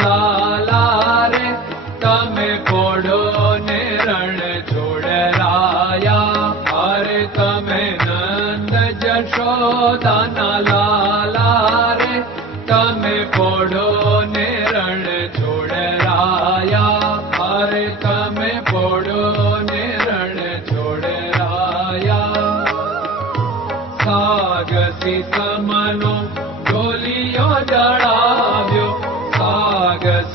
ला रे तमे पोढो ने रणया अरे तमे नन्द जशो दाना रे तमे पोढो ने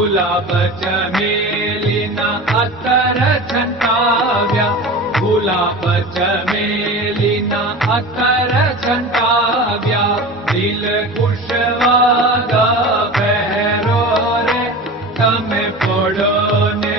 भुलापच जलिना अत्र झन्ताव्या भोला जलिना अकर झन्ताव्यालरोमे पडो ने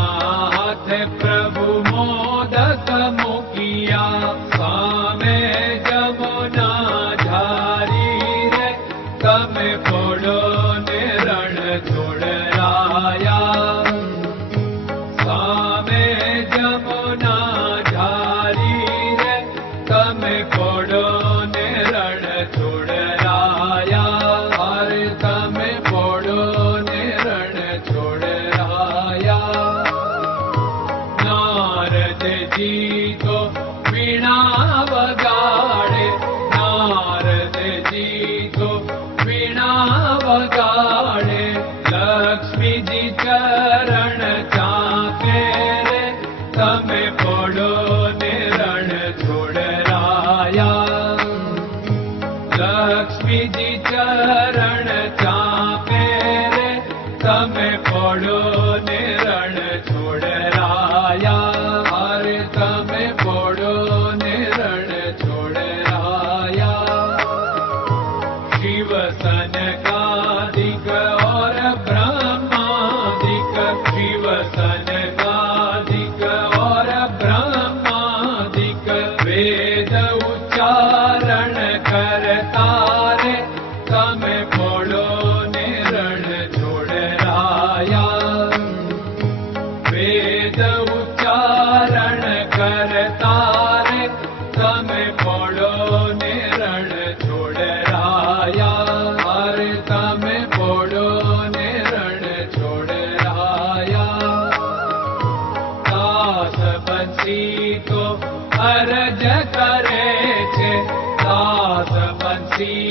चरण चापे रे तमें पड़ो निरण छोड़ अरे तमें पड़ो निरण छोड़ शिव सन का दिगर see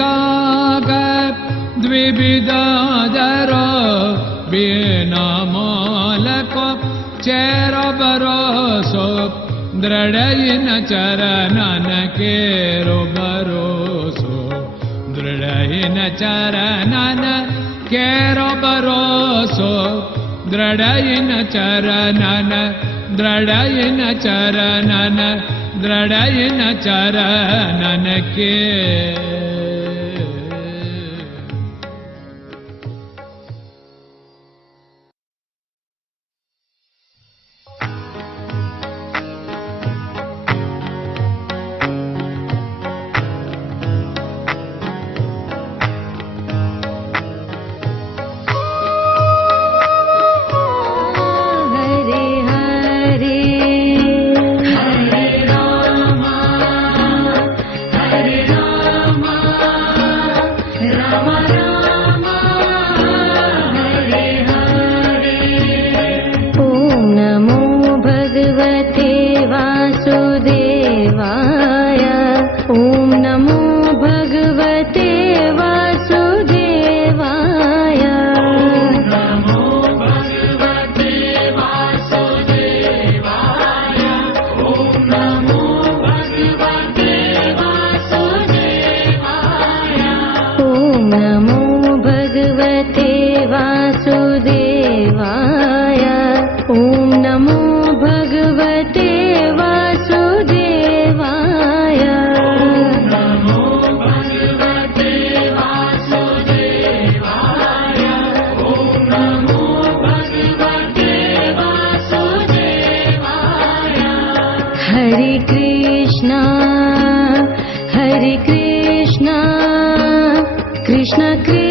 गिविधरो बमल को चेरो भरोसो दृढयिन चरन केर भरोसो दृढयिन चरन केरो भरोसो दृढयिन चरन दृढयन चरन दृढयन चरन के कृष्णा